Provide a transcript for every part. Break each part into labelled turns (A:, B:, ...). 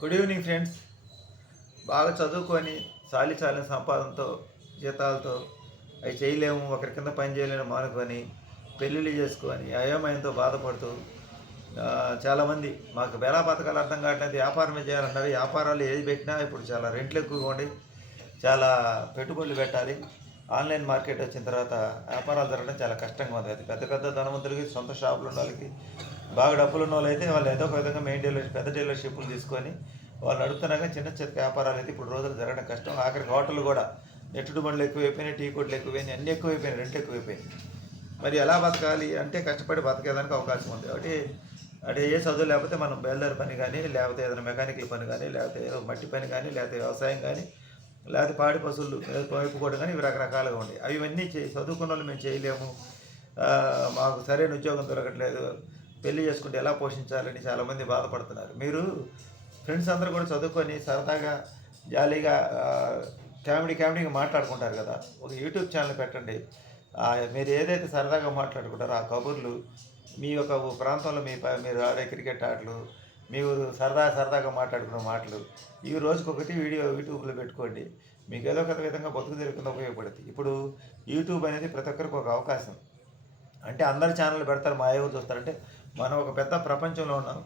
A: Good evening friends బాగా చదువుకొని చాలి చాలిన సంపాదనతో జీతాలతో అవి చేయలేము ఒకరి కింద పని చేయలేము మానుకొని పెళ్ళిళ్ళు చేసుకొని అయోమయంతో బాధపడుతూ చాలామంది మాకు బేలా పథకాలు అర్థం కావట్లేదు వ్యాపారమే చేయాలన్నారు. వ్యాపారాలు ఏది పెట్టినా ఇప్పుడు చాలా రెంట్లు ఎక్కువగా ఉండి చాలా పెట్టుబడులు పెట్టాలి. ఆన్లైన్ మార్కెట్ వచ్చిన తర్వాత వ్యాపారాలు జరగడం చాలా కష్టంగా ఉంది. అది పెద్ద పెద్ద ధనవంతులకి సొంత షాపులు ఉన్న వాళ్ళకి బాగా డబ్బులు ఉన్న వాళ్ళు అయితే వాళ్ళు ఏదో ఒక విధంగా మెయిన్ డీలర్ పెద్ద డీలర్షిప్లు తీసుకొని వాళ్ళు నడుపుతున్నాక చిన్న చిన్న వ్యాపారాలు అయితే ఇప్పుడు రోజులు జరగడం కష్టం. ఆఖరికి హోటల్ కూడా నెట్టుడు బండ్లు ఎక్కువైపోయినాయి టీ కొట్లు ఎక్కువైనాయి అన్నీ ఎక్కువైపోయినాయి రెంట్లు ఎక్కువైపోయినాయి. మరి ఎలా బతకాలి అంటే కష్టపడి బతకేదానికి అవకాశం ఉంది కాబట్టి అంటే ఏ చదువు లేకపోతే మనం బయలుదేరి పని కానీ లేకపోతే ఏదైనా మెకానికల్ పని కానీ లేకపోతే ఏదో మట్టి పని కానీ లేకపోతే వ్యవసాయం కానీ లేకపోతే పాడి పశువులు వైపుకోవడం కానీ ఇవి రకరకాలుగా ఉన్నాయి అవి ఇవన్నీ చే చదువుకున్న వాళ్ళు మేము చేయలేము. మాకు సరైన ఉద్యోగం దొరకట్లేదు. పెళ్ళి చేసుకుంటే ఎలా పోషించాలని చాలామంది బాధపడుతున్నారు. మీరు ఫ్రెండ్స్ అందరూ కూడా చదువుకొని సరదాగా జాలీగా కామెడీ కామెడీగా మాట్లాడుకుంటారు కదా. ఒక యూట్యూబ్ ఛానల్ పెట్టండి. మీరు ఏదైతే సరదాగా మాట్లాడుకుంటారో ఆ కబుర్లు మీ యొక్క ప్రాంతంలో మీ ప- మీరు ఆడే క్రికెట్ ఆటలు మీరు సరదా సరదాగా మాట్లాడుకున్న మాటలు ఈ రోజుకొకటి వీడియో యూట్యూబ్లో పెట్టుకోండి. మీకు ఏదో ఒక విధంగా బతుకు తిరుగుతుంది ఉపయోగపడుతుంది ఇప్పుడు యూట్యూబ్ అనేది ప్రతి ఒక్కరికి ఒక అవకాశం. అంటే అందరి ఛానల్ పెడతారు మా ఎవరు చూస్తారంటే మనం ఒక పెద్ద ప్రపంచంలో ఉన్నాం.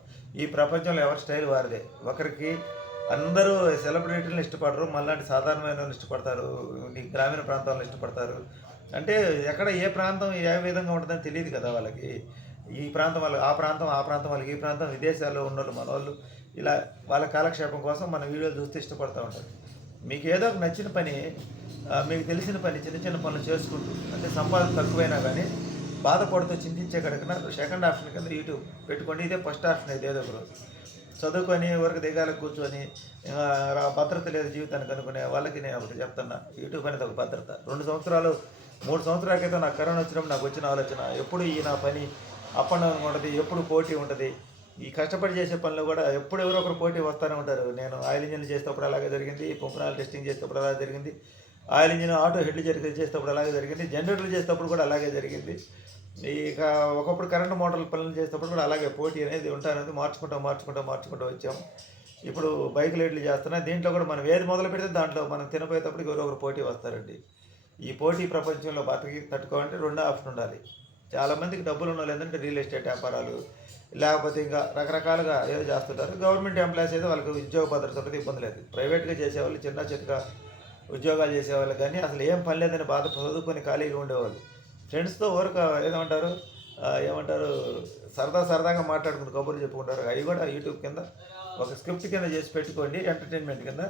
A: ఈ ప్రపంచంలో ఎవరి స్టైల్ వారిదే. ఒకరికి అందరూ సెలబ్రిటీలను ఇష్టపడరు మళ్ళీ సాధారణమైన ఇష్టపడతారు ఈ గ్రామీణ ప్రాంతాలను ఇష్టపడతారు. అంటే ఎక్కడ ఏ ప్రాంతం ఏ విధంగా ఉంటుందని తెలియదు కదా వాళ్ళకి. ఈ ప్రాంతం వాళ్ళకి ఆ ప్రాంతం ఆ ప్రాంతం వాళ్ళకి ఈ ప్రాంతం విదేశాల్లో ఉన్నోళ్ళు మన వాళ్ళు ఇలా వాళ్ళ కాలక్షేపం కోసం మన వీడియోలు చూస్తే ఇష్టపడుతూ ఉంటారు. మీకు ఏదో ఒక నచ్చిన పని మీకు తెలిసిన పని చిన్న చిన్న పనులు చేసుకుంటూ అంటే సంపాదన తక్కువైనా కానీ బాధపడుతూ చింతించే కనుక సెకండ్ ఆప్షన్ కింద యూట్యూబ్ పెట్టుకోండి. ఇదే ఫస్ట్ ఆప్షన్ అయితే ఏదో ఒక రోజు చదువుకొని వరకు దిగాల కూర్చొని భద్రత లేదు జీవితానికి అనుకునే వాళ్ళకి నేను ఒకటి చెప్తున్నా. యూట్యూబ్ అనేది ఒక భద్రత. రెండు సంవత్సరాలు మూడు సంవత్సరాల క్రితం నాకు కరోనా వచ్చినప్పుడు నాకు వచ్చిన ఆలోచన ఎప్పుడు ఈ నా పని అప్పండం ఉంటుంది ఎప్పుడు పోటీ ఉంటుంది. ఈ కష్టపడి చేసే పనులు కూడా ఎప్పుడు ఎవరో ఒకరు పోటీ వస్తూనే ఉంటారు. నేను ఆయిల్ ఇంజన్లు చేసేటప్పుడు అలాగే జరిగింది పంపునాలు టెస్టింగ్ చేసేటప్పుడు అలాగే జరిగింది. ఆయిల్ ఇంజిన్ ఆటో హెడ్లు జరిగి చేసేటప్పుడు అలాగే జరిగింది. జనరేటర్లు చేసేటప్పుడు కూడా అలాగే జరిగింది. ఇక ఒకప్పుడు కరెంటు మోటార్లు పనులు చేసేటప్పుడు కూడా అలాగే పోటీ అనేది ఉంటానది. మార్చుకుంటూ మార్చుకుంటూ మార్చుకుంటూ వచ్చాము ఇప్పుడు బైక్ లైట్లు చేస్తున్నా దీంట్లో కూడా మనం ఏది మొదలు పెడితే దాంట్లో మనం తినపోయేటప్పుడు ఎవరో ఒకరు పోటీ వస్తారండి. ఈ పోటీ ప్రపంచంలో బతికి తట్టుకోవాలంటే రెండో ఆప్షన్ ఉండాలి. చాలామందికి డబ్బులు ఉన్న లేదంటే ఏంటంటే రియల్ ఎస్టేట్ వ్యాపారాలు లేకపోతే ఇంకా రకరకాలుగా ఏదో చేస్తుంటారు. గవర్నమెంట్ ఎంప్లాయీస్ అయితే వాళ్ళకి ఉద్యోగ భద్రత ఇబ్బంది లేదు. ప్రైవేట్గా చేసేవాళ్ళు చిన్న చితక ఉద్యోగాలు చేసేవాళ్ళు. కానీ అసలు ఏం పని లేదని బాధ చదువుకొని ఖాళీగా ఉండేవాళ్ళు. ఫ్రెండ్స్తో ఊరక ఏమంటారు? ఏమంటారు? సరదా సరదాగా మాట్లాడుకుని కబుర్లు చెప్పుకుంటారు. అవి కూడా యూట్యూబ్ కింద ఒక స్క్రిప్ట్ కింద చేసి పెట్టుకోండి ఎంటర్టైన్మెంట్ కింద.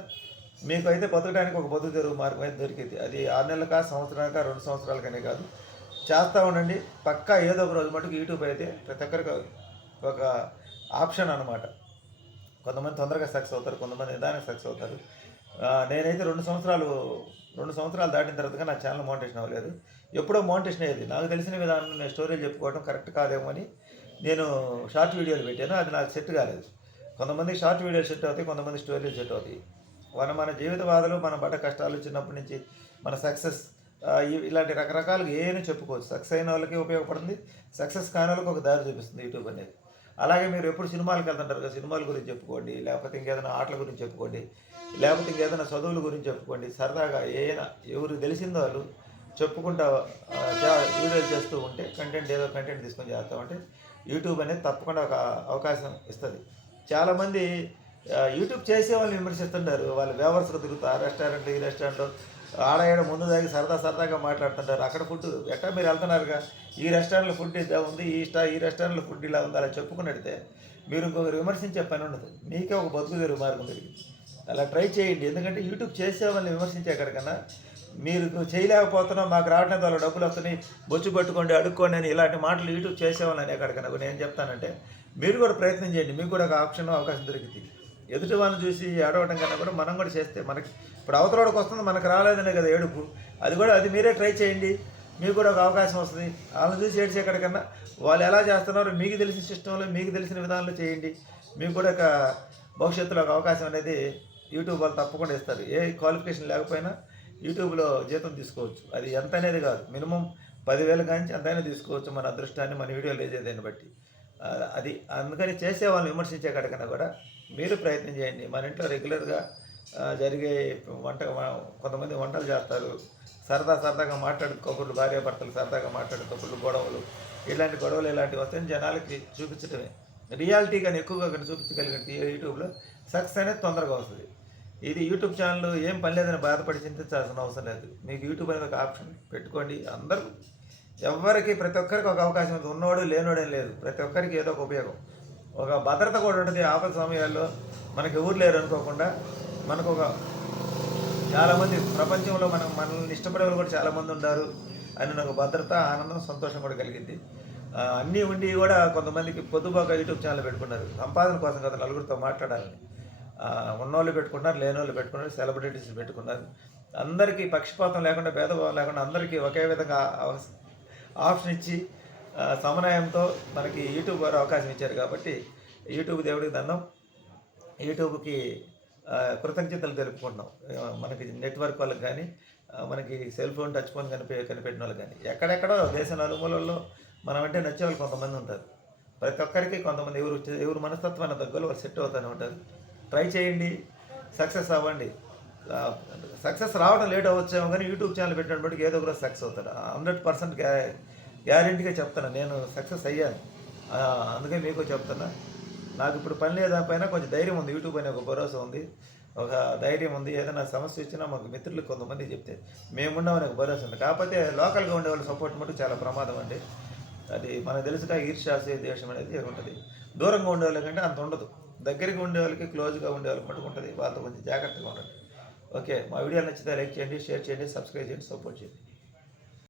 A: మీకు అయితే బతకడానికి ఒక బతుకు తెరుగు మార్గం అయితే దొరికింది. అది ఆరు నెలలకా సంవత్సరాలకా రెండు సంవత్సరాలకనే కాదు. చేస్తూ ఉండండి. పక్కా ఏదో ఒక రోజు మటుకు యూట్యూబ్ అయితే ప్రతి ఒక్కరికి ఒక ఆప్షన్ అనమాట కొంతమంది తొందరగా సక్సెస్ అవుతారు కొంతమంది నిదానికి సక్సెస్ అవుతారు. నేనైతే రెండు సంవత్సరాలు రెండు సంవత్సరాలు దాటిన తర్వాత నా ఛానల్ మౌంటేషన్ అవ్వలేదు. ఎప్పుడో మౌంటేషన్ అయ్యేది. నాకు తెలిసిన విధానం నేను స్టోరీలు చెప్పుకోవడం కరెక్ట్ కాదేమో అని నేను షార్ట్ వీడియోలు పెట్టాను. అది నాకు సెట్ కాలేదు. కొంతమంది షార్ట్ వీడియోలు సెట్ అవుతాయి కొంతమంది స్టోరీలు సెట్ అవుతాయి. మన మన జీవిత బాధలు మన బట్ట కష్టాలు చిన్నప్పటి నుంచి మన సక్సెస్ ఇలాంటి రకరకాలుగా ఏమైనా చెప్పుకోవచ్చు సక్సెస్ అయిన వాళ్ళకి ఉపయోగపడుతుంది. సక్సెస్ కాని వాళ్ళకి ఒక దారి చూపిస్తుంది యూట్యూబ్ అనేది. అలాగే మీరు ఎప్పుడు సినిమాలకు వెళ్తుంటారు కదా సినిమాల గురించి చెప్పుకోండి లేకపోతే ఇంకేదైనా ఆటల గురించి చెప్పుకోండి లేకపోతే ఇంకేదైనా చదువుల గురించి చెప్పుకోండి సరదాగా ఏదైనా ఎవరు తెలిసిందో వాళ్ళు చెప్పుకుంటా వీడియోలు చేస్తూ ఉంటే కంటెంట్ ఏదో కంటెంట్ తీసుకొని చేస్తా ఉంటే యూట్యూబ్ అనేది తప్పకుండా ఒక అవకాశం ఇస్తుంది. చాలామంది యూట్యూబ్ చేసే వాళ్ళని విమర్శిస్తుంటారు. వాళ్ళు వ్యావర్స్గా తిరుగుతారు ఆ రెస్టారెంట్ ఈ రెస్టారెంట్ ఆడ ముందు దాగి సరదా సరదాగా మాట్లాడుతుంటారు. అక్కడ ఫుడ్ ఎట్టా మీరు వెళ్తున్నారుగా? ఈ రెస్టారెంట్లో ఫుడ్ ఇలా ఉంది? ఈ స్టా ఈ రెస్టారెంట్లో ఫుడ్ ఇలా ఉంది? అలా చెప్పుకుని మీరు ఇంకొకరు విమర్శించే పని ఉండదు. మీకే ఒక బతుకు తెరుగు మార్గం దొరికింది అలా ట్రై చేయండి. ఎందుకంటే యూట్యూబ్ చేసే వాళ్ళని విమర్శించే కన్నా మీరు చేయలేకపోతున్నాం మాకు రావడం వాళ్ళ డబ్బులు వస్తున్నాయి బొచ్చు పట్టుకోండి అడుక్కోండి అని ఇలాంటి మాటలు యూట్యూబ్ చేసేవాళ్ళని ఎక్కడికన్నా. నేను చెప్తానంటే మీరు కూడా ప్రయత్నం చేయండి. మీకు కూడా ఒక ఆప్షన్ అవకాశం దొరికింది ఎదుటి వాళ్ళని చూసి ఏడవటం కన్నా కూడా మనం కూడా చేస్తే మనకి ఇప్పుడు అవతలవాడికి వస్తుంది మనకు రాలేదనే కదా ఏడుపు. అది కూడా అది మీరే ట్రై చేయండి. మీకు కూడా ఒక అవకాశం వస్తుంది. వాళ్ళని చూసి ఏడ్చే ఎక్కడికన్నా వాళ్ళు ఎలా చేస్తున్నారో మీకు తెలిసిన సిస్టంలో మీకు తెలిసిన విధానంలో చేయండి. మీకు కూడా ఒక భవిష్యత్తులో ఒక అవకాశం అనేది యూట్యూబ్ వాళ్ళు తప్పకుండా ఇస్తారు. ఏ క్వాలిఫికేషన్ లేకపోయినా యూట్యూబ్లో జీతం తీసుకోవచ్చు. అది ఎంత అనేది కాదు. మినిమం పదివేలు కానీ ఎంతైనా తీసుకోవచ్చు. మన అదృష్టాన్ని మన వీడియోలు వేసేదాన్ని బట్టి. అది అందుకని చేసే వాళ్ళని విమర్శించే కడకన్నా కూడా మీరు ప్రయత్నం చేయండి. మన ఇంట్లో రెగ్యులర్గా జరిగే వంట కొంతమంది వంటలు చేస్తారు. సరదా సరదాగా మాట్లాడుకోకూడదు భార్య భర్తలు సరదాగా మాట్లాడుకోకూడదు గొడవలు ఇలాంటి గొడవలు ఇలాంటివి వస్తాయని జనాలకి చూపించడమే. రియాలిటీ కానీ ఎక్కువగా కానీ చూపించగలిగితే యూట్యూబ్లో సక్సెస్ అనేది తొందరగా వస్తుంది. ఇది యూట్యూబ్ ఛానల్ ఏం పని లేదని బాధపడి చింతించాల్సిన అవసరం లేదు. మీకు యూట్యూబ్ అనేది ఒక ఆప్షన్. పెట్టుకోండి. అందరూ ఎవరికి ప్రతి ఒక్కరికి ఒక అవకాశం ఉంది. ఉన్నోడు లేనివాడేం లేదు. ప్రతి ఒక్కరికి ఏదో ఒక ఉపయోగం. ఒక భద్రత కూడా ఉంటుంది ఆపద సమయాల్లో. మనకి ఎవరు లేరు అనుకోకుండా మనకు ఒక చాలామంది ప్రపంచంలో మనం మనల్ని ఇష్టపడే వాళ్ళు కూడా చాలామంది ఉంటారు. అని నాకు భద్రత ఆనందం సంతోషం కూడా కలిగింది. అన్నీ ఉండి కూడా కొంతమందికి పొద్దుబాక యూట్యూబ్ ఛానల్ పెట్టుకున్నారు. సంపాదన కోసం కదా నలుగురితో మాట్లాడాలని. ఉన్నోళ్ళు పెట్టుకున్నారు లేనోళ్ళు పెట్టుకున్నారు సెలబ్రిటీస్ పెట్టుకున్నారు. అందరికీ పక్షపాతం లేకుండా భేదభావం లేకుండా అందరికీ ఒకే విధంగా ఆప్షన్ ఇచ్చి సమన్వయంతో మనకి యూట్యూబ్ వారు అవకాశం ఇచ్చారు కాబట్టి యూట్యూబ్ దేవుడికి దండం. యూట్యూబ్కి కృతజ్ఞతలు తెలుపుకుంటున్నాం. మనకి నెట్వర్క్ వాళ్ళకి కానీ మనకి సెల్ ఫోన్ టచ్ ఫోన్ కనిపే కనిపెట్టిన వాళ్ళకి కానీ ఎక్కడెక్కడో దేశ నలుమూలల్లో మనం అంటే నచ్చే వాళ్ళు కొంతమంది ఉంటారు. ప్రతి ఒక్కరికి కొంతమంది ఎవరు ఎవరు మనస్తత్వాన్ని తగ్గలు వాళ్ళు సెట్ అవుతూనే ఉంటారు. ట్రై చేయండి సక్సెస్ అవ్వండి. సక్సెస్ రావడం లేట్ అవ్వచ్చేమో కానీ యూట్యూబ్ ఛానల్ పెట్టినప్పటికీ ఏదో ఒకరోజు సక్సెస్ అవుతాడు. హండ్రెడ్ పర్సెంట్ గ్యారెంటీగా చెప్తాను నేను సక్సెస్ అయ్యాను. అందుకే మీకు చెప్తున్నా. నాకు ఇప్పుడు పని లేదా పైన కొంచెం ధైర్యం ఉంది. యూట్యూబ్ అనే ఒక భరోసా ఉంది. ఒక ధైర్యం ఉంది. ఏదైనా సమస్య వచ్చినా మాకు మిత్రులు కొంతమంది చెప్తే మేమున్నామని ఒక భరోసా ఉంది. కాకపోతే లోకల్గా ఉండే వాళ్ళ సపోర్ట్ మటు చాలా ప్రమాదం అండి. అది మనకు తెలుసుగా ఈర్ష్యాసే దేశం అనేది ఉంటుంది. దూరంగా ఉండే వాళ్ళకంటే అంత ఉండదు. దగ్గరికి ఉండే వాళ్ళకి క్లోజ్గా ఉండే వాళ్ళకి మటుకు ఉంటుంది. వాళ్ళతో కొంచెం జాగ్రత్తగా ఉండండి. ఓకే మా వీడియో నచ్చితే లైక్ చేయండి షేర్ చేయండి సబ్స్క్రైబ్ చేయండి సపోర్ట్ చేయండి.